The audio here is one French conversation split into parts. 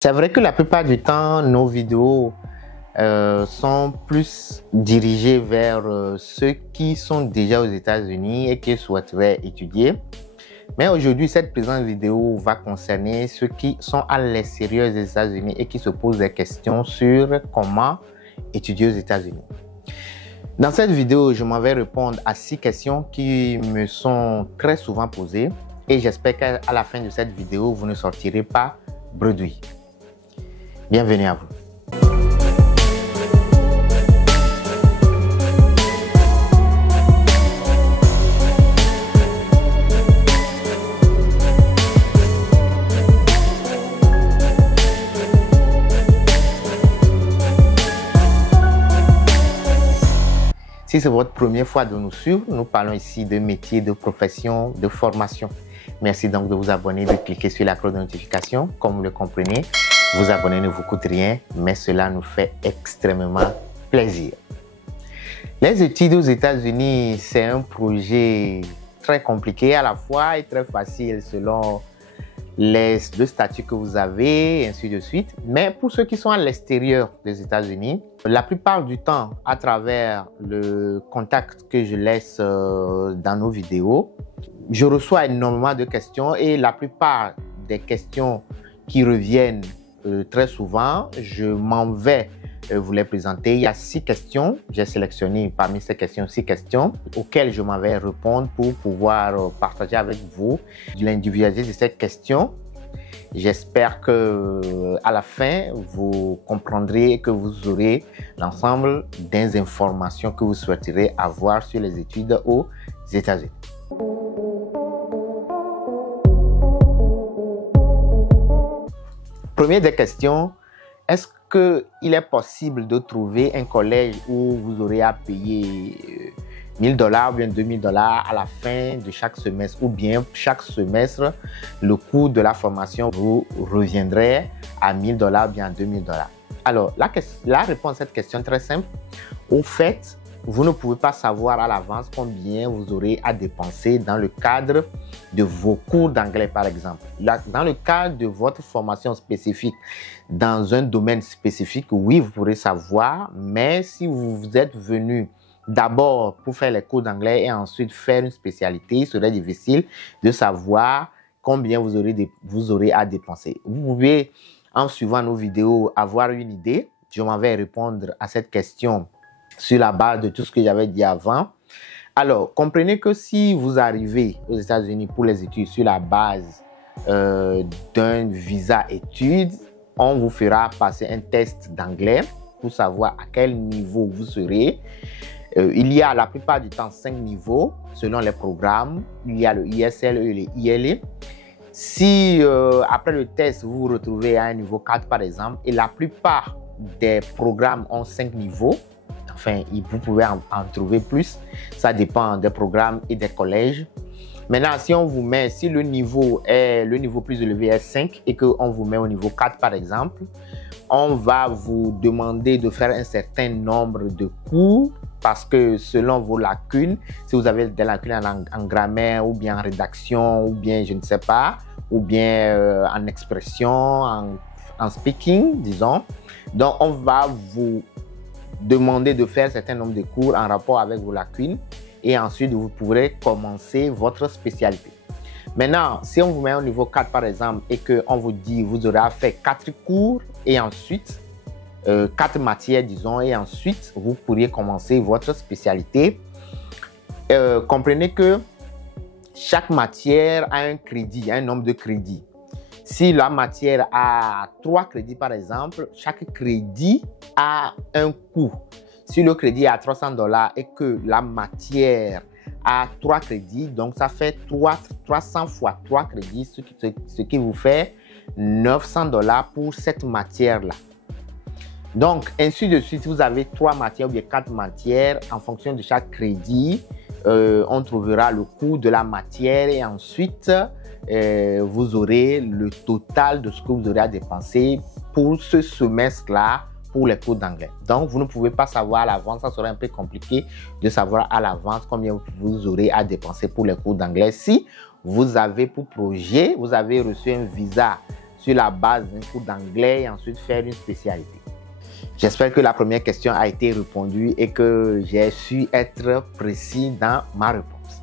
C'est vrai que la plupart du temps, nos vidéos sont plus dirigées vers ceux qui sont déjà aux États-Unis et qui souhaiteraient étudier. Mais aujourd'hui, cette présente vidéo va concerner ceux qui sont à l'extérieur des États-Unis et qui se posent des questions sur comment étudier aux États-Unis. Dans cette vidéo, je m'en vais répondre à 6 questions qui me sont très souvent posées et j'espère qu'à la fin de cette vidéo, vous ne sortirez pas bredouille. Bienvenue à vous. Si c'est votre première fois de nous suivre, nous parlons ici de métiers, de profession, de formation. Merci donc de vous abonner, de cliquer sur la cloche de notification. Comme vous le comprenez, vous abonner ne vous coûte rien, mais cela nous fait extrêmement plaisir. Les études aux États-Unis, c'est un projet très compliqué à la fois et très facile selon le statut que vous avez, et ainsi de suite. Mais pour ceux qui sont à l'extérieur des États-Unis, la plupart du temps, à travers le contact que je laisse dans nos vidéos, je reçois énormément de questions et la plupart des questions qui reviennent très souvent, je m'en vais vous les présenter. Il y a 6 questions. J'ai sélectionné parmi ces questions 6 questions auxquelles je m'en vais répondre pour pouvoir partager avec vous l'individualité de ces questions. J'espère que à la fin, vous comprendrez et que vous aurez l'ensemble des informations que vous souhaiterez avoir sur les études aux États-Unis. Première des questions, est-ce qu'il est possible de trouver un collège où vous aurez à payer $1000 ou bien $2000 à la fin de chaque semestre, ou bien chaque semestre, le coût de la formation vous reviendrait à $1000 ou bien à $2000? Alors, la réponse à cette question est très simple. Au fait, vous ne pouvez pas savoir à l'avance combien vous aurez à dépenser dans le cadre de vos cours d'anglais, par exemple. Dans le cadre de votre formation spécifique, dans un domaine spécifique, oui, vous pourrez savoir, mais si vous êtes venu d'abord pour faire les cours d'anglais et ensuite faire une spécialité, il serait difficile de savoir combien vous aurez à dépenser. Vous pouvez, en suivant nos vidéos, avoir une idée. Je m'en vais répondre à cette question sur la base de tout ce que j'avais dit avant. Alors, comprenez que si vous arrivez aux États-Unis pour les études sur la base d'un visa études, on vous fera passer un test d'anglais pour savoir à quel niveau vous serez. Il y a la plupart du temps 5 niveaux selon les programmes. Il y a le ESL et le ILE. Si après le test, vous vous retrouvez à un niveau 4 par exemple, et la plupart des programmes ont 5 niveaux, enfin, vous pouvez en trouver plus. Ça dépend des programmes et des collèges. Maintenant, si on vous met, si le niveau plus élevé est 5 et qu'on vous met au niveau 4 par exemple, on va vous demander de faire un certain nombre de cours parce que selon vos lacunes, si vous avez des lacunes en grammaire ou bien en rédaction ou bien je ne sais pas, ou bien en expression, en speaking, disons, donc on va vous demander de faire un certain nombre de cours en rapport avec vos lacunes et ensuite vous pourrez commencer votre spécialité. Maintenant, si on vous met au niveau 4 par exemple et qu'on vous dit vous aurez à faire 4 cours et ensuite 4 matières disons et ensuite vous pourriez commencer votre spécialité, comprenez que chaque matière a un crédit, un nombre de crédits. Si la matière a 3 crédits par exemple, chaque crédit a un coût. Si le crédit est à $300 et que la matière a 3 crédits, donc ça fait 300 fois 3 crédits, ce qui vous fait $900 pour cette matière-là. Donc, ainsi de suite, vous avez 3 matières ou bien 4 matières. En fonction de chaque crédit, on trouvera le coût de la matière et ensuite, vous aurez le total de ce que vous aurez à dépenser pour ce semestre-là pour les cours d'anglais. Donc, vous ne pouvez pas savoir à l'avance, ça serait un peu compliqué de savoir à l'avance combien vous aurez à dépenser pour les cours d'anglais. Si vous avez pour projet, vous avez reçu un visa sur la base d'un cours d'anglais et ensuite faire une spécialité? J'espère que la première question a été répondue et que j'ai su être précis dans ma réponse.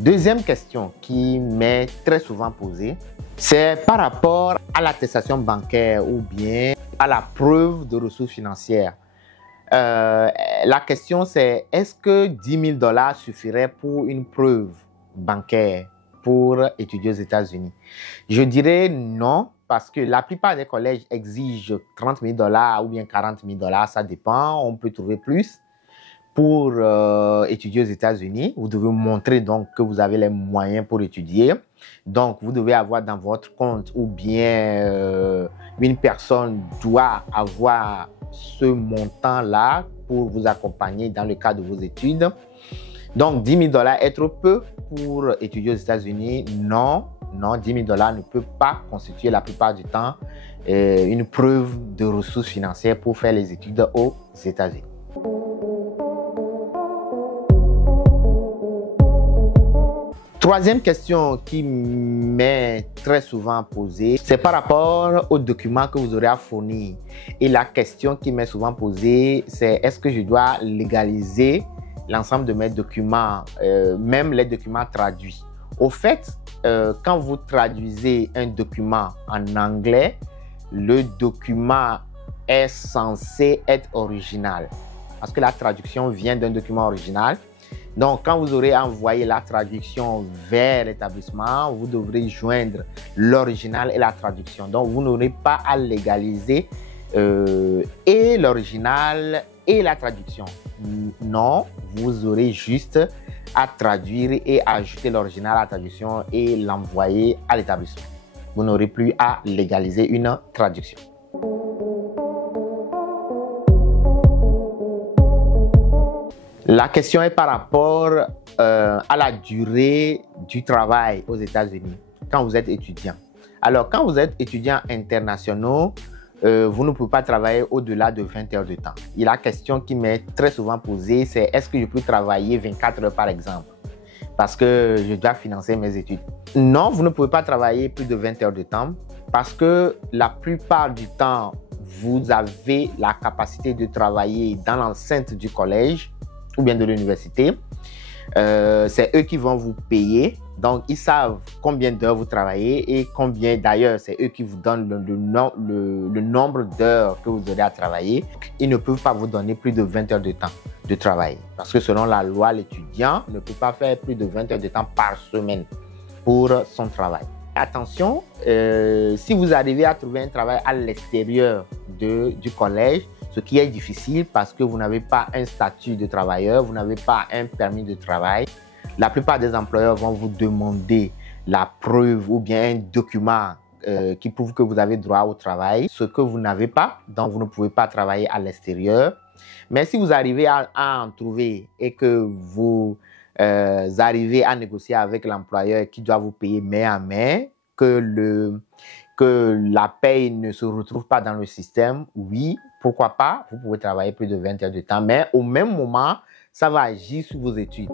Deuxième question qui m'est très souvent posée, c'est par rapport à l'attestation bancaire ou bien à la preuve de ressources financières. La question c'est, est-ce que 10 000 $ suffirait pour une preuve bancaire pour étudier aux États-Unis? Je dirais non, parce que la plupart des collèges exigent 30 000 $ ou bien 40 000 $, ça dépend, on peut trouver plus. Pour étudier aux États-Unis, vous devez montrer donc que vous avez les moyens pour étudier. Donc, vous devez avoir dans votre compte ou bien une personne doit avoir ce montant-là pour vous accompagner dans le cadre de vos études. Donc, 10 000 $ est trop peu pour étudier aux États-Unis? Non, non, 10 000 $ ne peut pas constituer la plupart du temps une preuve de ressources financières pour faire les études aux États-Unis. Troisième question qui m'est très souvent posée, c'est par rapport aux documents que vous aurez à fournir. Et la question qui m'est souvent posée, c'est est-ce que je dois légaliser l'ensemble de mes documents, même les documents traduits? Au fait, quand vous traduisez un document en anglais, le document est censé être original parce que la traduction vient d'un document original. Donc, quand vous aurez envoyé la traduction vers l'établissement, vous devrez joindre l'original et la traduction. Donc, vous n'aurez pas à légaliser et l'original et la traduction. Non, vous aurez juste à traduire et ajouter l'original à la traduction et l'envoyer à l'établissement. Vous n'aurez plus à légaliser une traduction. La question est par rapport à la durée du travail aux États-Unis quand vous êtes étudiant. Alors, quand vous êtes étudiant international, vous ne pouvez pas travailler au-delà de 20 heures de temps. Et la question qui m'est très souvent posée, c'est est-ce que je peux travailler 24 heures par exemple? Parce que je dois financer mes études. Non, vous ne pouvez pas travailler plus de 20 heures de temps parce que la plupart du temps, vous avez la capacité de travailler dans l'enceinte du collège ou bien de l'université. C'est eux qui vont vous payer. Donc, ils savent combien d'heures vous travaillez et combien, d'ailleurs, c'est eux qui vous donnent le nombre d'heures que vous aurez à travailler. Ils ne peuvent pas vous donner plus de 20 heures de temps de travail. Parce que selon la loi, l'étudiant ne peut pas faire plus de 20 heures de temps par semaine pour son travail. Attention, si vous arrivez à trouver un travail à l'extérieur du collège, ce qui est difficile parce que vous n'avez pas un statut de travailleur, vous n'avez pas un permis de travail. La plupart des employeurs vont vous demander la preuve ou bien un document qui prouve que vous avez droit au travail, ce que vous n'avez pas, donc vous ne pouvez pas travailler à l'extérieur. Mais si vous arrivez à en trouver et que vous arrivez à négocier avec l'employeur qui doit vous payer main à main, que la paye ne se retrouve pas dans le système, oui, pourquoi pas, vous pouvez travailler plus de 20 heures de temps, mais au même moment, ça va agir sur vos études.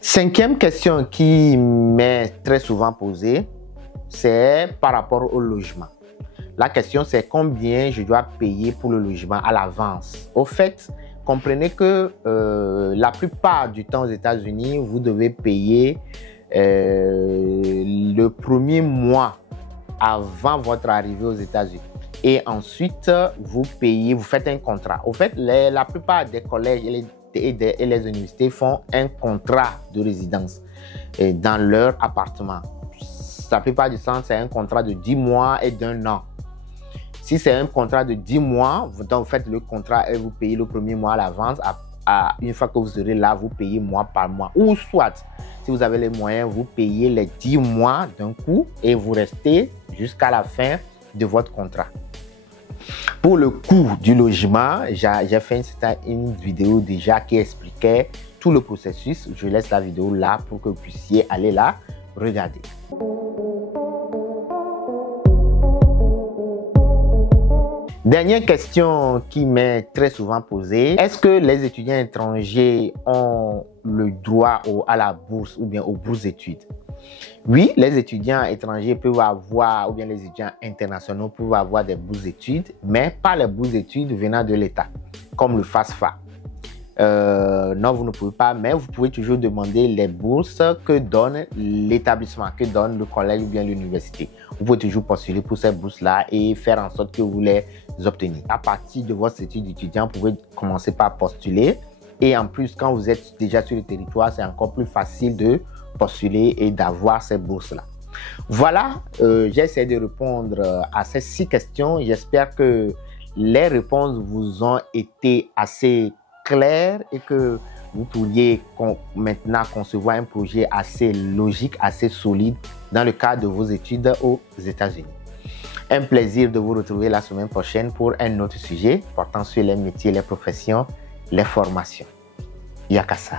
Cinquième question qui m'est très souvent posée, c'est par rapport au logement. La question, c'est combien je dois payer pour le logement à l'avance. Au fait, comprenez que la plupart du temps aux États-Unis, vous devez payer le premier mois avant votre arrivée aux États-Unis. Et ensuite, vous payez, vous faites un contrat. Au fait, la plupart des collèges et les universités font un contrat de résidence dans leur appartement. La plupart du temps, c'est un contrat de 10 mois et d'1 an. Si c'est un contrat de 10 mois, vous faites le contrat et vous payez le premier mois à l'avance. Une fois que vous serez là, vous payez mois par mois. Ou soit, si vous avez les moyens, vous payez les 10 mois d'un coup et vous restez jusqu'à la fin de votre contrat. Pour le coût du logement, j'ai fait une vidéo déjà qui expliquait tout le processus. Je laisse la vidéo là pour que vous puissiez aller là regarder. Dernière question qui m'est très souvent posée. Est-ce que les étudiants étrangers ont le droit à la bourse ou bien aux bourses d'études? Oui, les étudiants étrangers peuvent avoir, ou bien les étudiants internationaux peuvent avoir des bourses d'études, mais pas les bourses d'études venant de l'État, comme le FAFSA. Non, vous ne pouvez pas, mais vous pouvez toujours demander les bourses que donne l'établissement, que donne le collège ou bien l'université. Vous pouvez toujours postuler pour ces bourses-là et faire en sorte que vous les obtenez. À partir de votre étude d'étudiant, vous pouvez commencer par postuler. Et en plus, quand vous êtes déjà sur le territoire, c'est encore plus facile de postuler et d'avoir ces bourses-là. Voilà, j'ai essayé de répondre à ces 6 questions. J'espère que les réponses vous ont été assez claires et que vous pourriez maintenant concevoir un projet assez logique, assez solide dans le cadre de vos études aux États-Unis. Un plaisir de vous retrouver la semaine prochaine pour un autre sujet portant sur les métiers, les professions, les formations. Yakasa.